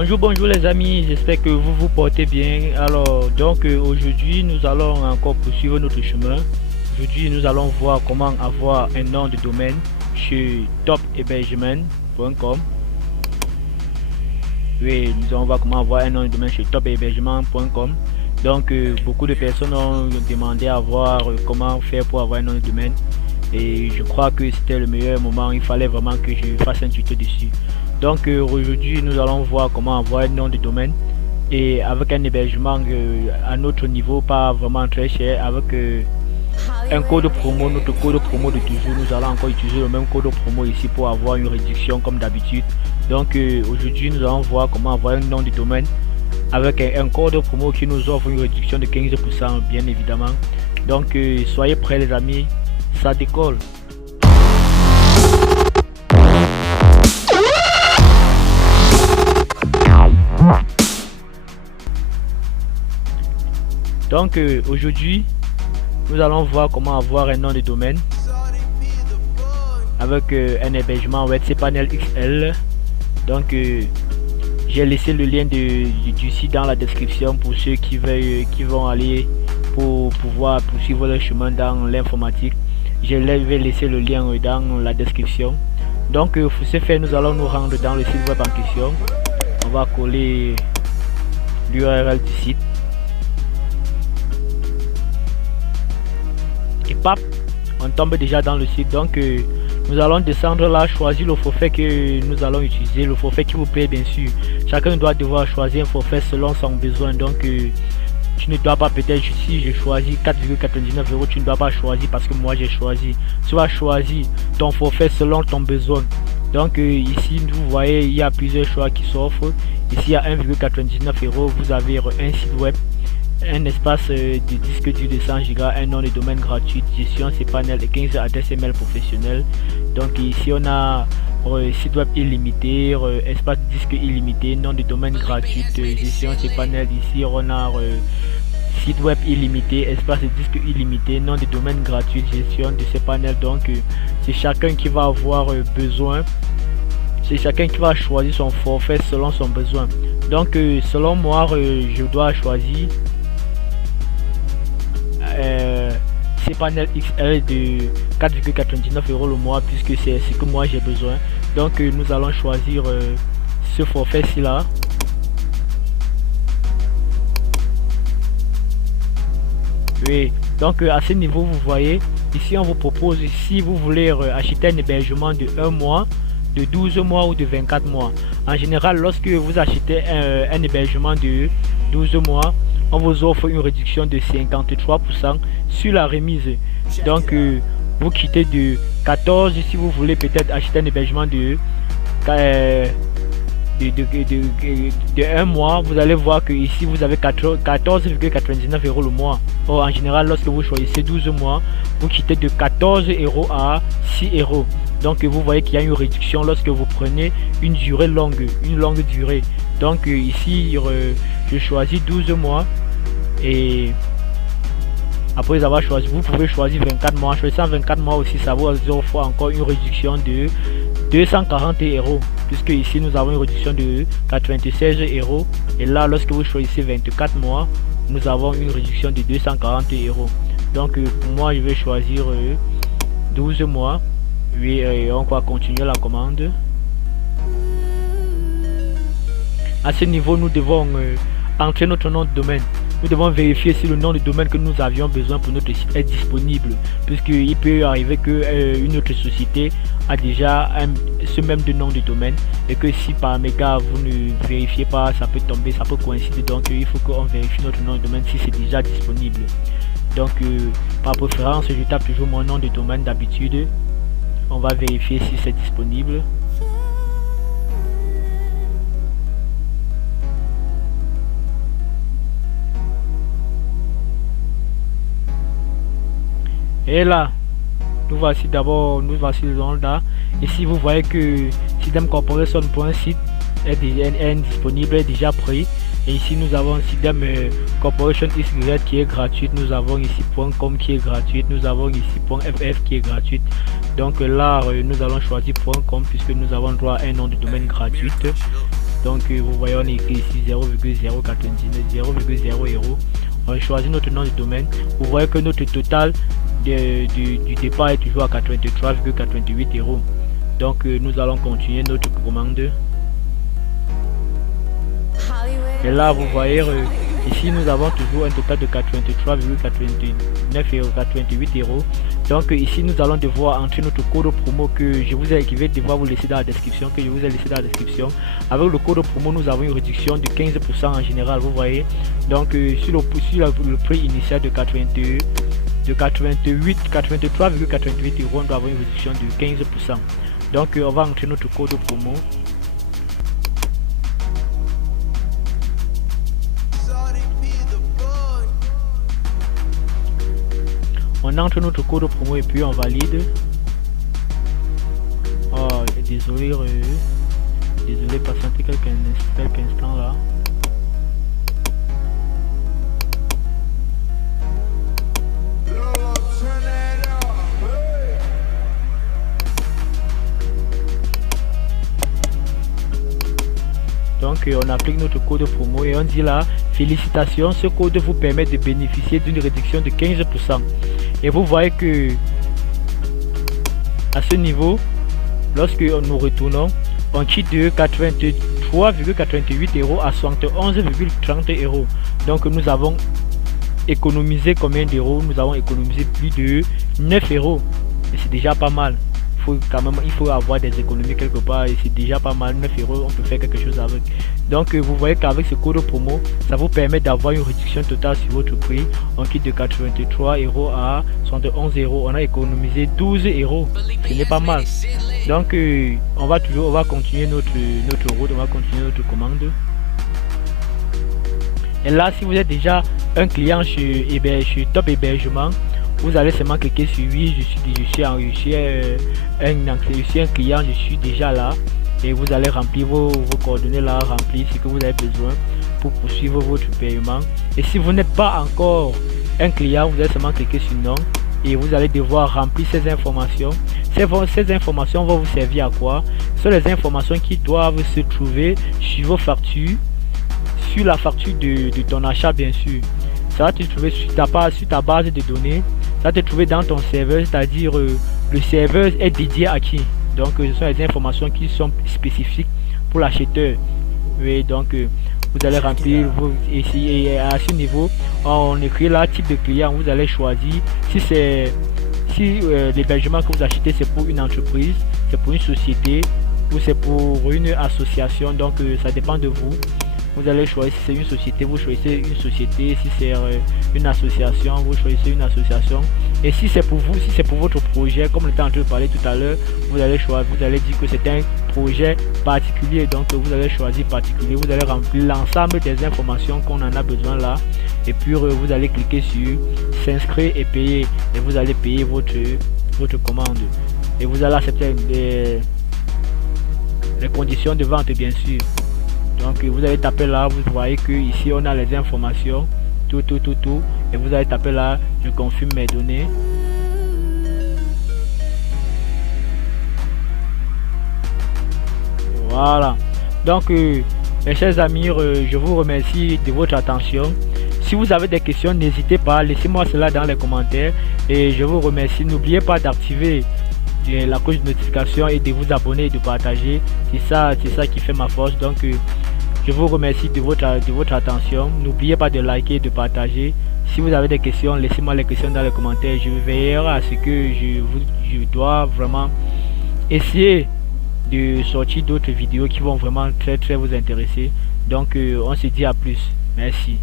Bonjour les amis, j'espère que vous vous portez bien. Alors, aujourd'hui, nous allons encore poursuivre notre chemin. Aujourd'hui, nous allons voir comment avoir un nom de domaine chez tophébergement.com. Oui, nous allons voir comment avoir un nom de domaine chez tophébergement.com. Donc, beaucoup de personnes ont demandé à voir comment faire pour avoir un nom de domaine. Et je crois que c'était le meilleur moment. Il fallait vraiment que je fasse un tuto dessus. Donc aujourd'hui nous allons voir comment avoir un nom de domaine et avec un hébergement à notre niveau, pas vraiment très cher, avec un code promo, notre code promo de toujours. Nous allons encore utiliser le même code promo ici pour avoir une réduction comme d'habitude. Donc aujourd'hui nous allons voir comment avoir un nom de domaine avec un code promo qui nous offre une réduction de 15% bien évidemment. Donc soyez prêts les amis, ça décolle. Donc aujourd'hui nous allons voir comment avoir un nom de domaine avec un hébergement web cPanel XL. Donc j'ai laissé le lien du site dans la description pour ceux qui vont aller pour pouvoir poursuivre leur chemin dans l'informatique. Je vais laisser le lien dans la description. Donc pour ce faire, nous allons nous rendre dans le site web en question. On va coller l'URL du site. Et pap, on tombe déjà dans le site. Donc nous allons descendre là, choisir le forfait que nous allons utiliser, le forfait qui vous plaît bien sûr. Chacun doit devoir choisir un forfait selon son besoin. Donc tu ne dois pas, peut-être si je choisis 4,99 €, tu ne dois pas choisir parce que moi j'ai choisi. Tu vas choisir ton forfait selon ton besoin. Donc ici vous voyez il y a plusieurs choix qui s'offrent. Ici à 1,99 €, vous avez un site web, un espace de disque dur de 100 Go, un nom de domaine gratuit, gestion cPanel et 15 adresses email professionnelles. Donc ici on a site web illimité, espace de disque illimité, nom de domaine gratuit, gestion cPanel. Ici on a site web illimité, espace de disque illimité, nom de domaine gratuit, gestion de cPanel. Donc c'est chacun qui va avoir besoin. C'est chacun qui va choisir son forfait selon son besoin. Donc selon moi je dois choisir cPanel XL de 4,99 € le mois puisque c'est ce que moi j'ai besoin. Donc nous allons choisir ce forfait ci là. Oui, donc à ce niveau vous voyez ici on vous propose, si vous voulez acheter un hébergement de 1 mois, de 12 mois ou de 24 mois. En général, lorsque vous achetez un hébergement de 12 mois, on vous offre une réduction de 53% sur la remise. Donc vous quittez de 14, si vous voulez peut-être acheter un hébergement de 1 mois, vous allez voir que ici vous avez 14,99 € le mois. Or en général, lorsque vous choisissez 12 mois, vous quittez de 14 € à 6 €. Donc vous voyez qu'il y a une réduction lorsque vous prenez une durée longue, une longue durée. Donc ici je choisis 12 mois et après avoir choisi, vous pouvez choisir 24 mois. Choisissant 24 mois aussi, ça vous offre encore une réduction de 240 € puisque ici nous avons une réduction de 96 € et là lorsque vous choisissez 24 mois, nous avons une réduction de 240 €. Donc pour moi je vais choisir 12 mois. Oui, on va continuer la commande. À ce niveau, nous devons entrer notre nom de domaine. Nous devons vérifier si le nom de domaine que nous avions besoin pour notre site est disponible, puisqu'il peut arriver que une autre société a déjà ce même nom de domaine et que si par méga vous ne vérifiez pas, ça peut tomber, ça peut coïncider. Donc il faut qu'on vérifie notre nom de domaine si c'est déjà disponible. Donc par préférence, je tape toujours mon nom de domaine d'habitude. On va vérifier si c'est disponible. Et là, nous voici là. Ici, vous voyez que System Corporation.site est disponible, est déjà pris. Et ici, nous avons System Corporation XY qui est gratuite. Nous avons ici .com qui est gratuite. Nous avons ici .ff qui est gratuite. Donc là, nous allons choisir .com puisque nous avons droit à un nom de domaine gratuit. Donc vous voyez, on est écrit ici 0,099, 0,0 euros. On choisit notre nom de domaine. Vous voyez que notre total du départ est toujours à 83,88 euros. Donc nous allons continuer notre commande. Et là vous voyez ici nous avons toujours un total de 83,88 euros. Donc ici nous allons devoir entrer notre code promo que je vais devoir vous laisser dans la description, Avec le code promo nous avons une réduction de 15% en général, vous voyez. Donc sur le prix initial de 83,88 euros, nous avons une réduction de 15%. Donc on va entrer notre code promo. On entre notre code promo et puis on valide. Oh, désolé, patientez quelques instants là. Donc on applique notre code promo et on dit là, félicitations, ce code vous permet de bénéficier d'une réduction de 15%. Et vous voyez que à ce niveau, lorsque nous retournons, on quitte de 83,88 euros à 71,30 euros. Donc nous avons économisé combien d'euros? Nous avons économisé plus de 9 euros. Et c'est déjà pas mal. Il faut avoir des économies quelque part et c'est déjà pas mal. 9 euros, on peut faire quelque chose avec. Donc vous voyez qu'avec ce code promo, ça vous permet d'avoir une réduction totale sur votre prix. On quitte de 83 euros à 71 euros. On a économisé 12 euros. Ce n'est pas mal. Donc on va continuer notre route, on va continuer notre commande. Et là, si vous êtes déjà un client chez Top Hébergement, vous allez seulement cliquer sur oui, je suis un client, je suis déjà là, et vous allez remplir vos coordonnées là, remplir ce que vous avez besoin pour poursuivre votre paiement. Et si vous n'êtes pas encore un client, vous allez seulement cliquer sur non et vous allez devoir remplir ces informations. Ces informations vont vous servir à quoi? Ce sont les informations qui doivent se trouver sur vos factures, sur la facture de ton achat bien sûr. Ça va te trouver sur ta base de données. Ça va te trouver dans ton serveur, c'est-à-dire le serveur est dédié à qui? Donc ce sont les informations qui sont spécifiques pour l'acheteur. Oui, donc vous allez remplir ici et à ce niveau, on écrit là type de client. Vous allez choisir si l'hébergement que vous achetez c'est pour une entreprise, c'est pour une société ou c'est pour une association. Donc ça dépend de vous. Vous allez choisir si c'est une société, vous choisissez une société. Si c'est une association, vous choisissez une association. Et si c'est pour vous, si c'est pour votre projet, comme on était en train de parler tout à l'heure, vous allez dire que c'est un projet particulier. Donc vous allez choisir particulier. Vous allez remplir l'ensemble des informations qu'on en a besoin là. Et puis vous allez cliquer sur s'inscrire et payer. Et vous allez payer votre commande. Et vous allez accepter les conditions de vente bien sûr. Donc vous allez taper là, vous voyez que ici on a les informations, tout, et vous allez taper là, je confirme mes données. Voilà. Donc mes chers amis, je vous remercie de votre attention. Si vous avez des questions, n'hésitez pas, laissez-moi cela dans les commentaires et je vous remercie. N'oubliez pas d'activer la cloche de notification et de vous abonner et de partager. C'est ça qui fait ma force. Donc je vous remercie de votre attention. N'oubliez pas de liker et de partager. Si vous avez des questions, laissez-moi les questions dans les commentaires. Je veillerai à ce que je dois vraiment essayer de sortir d'autres vidéos qui vont vraiment très vous intéresser. Donc on se dit à plus. Merci.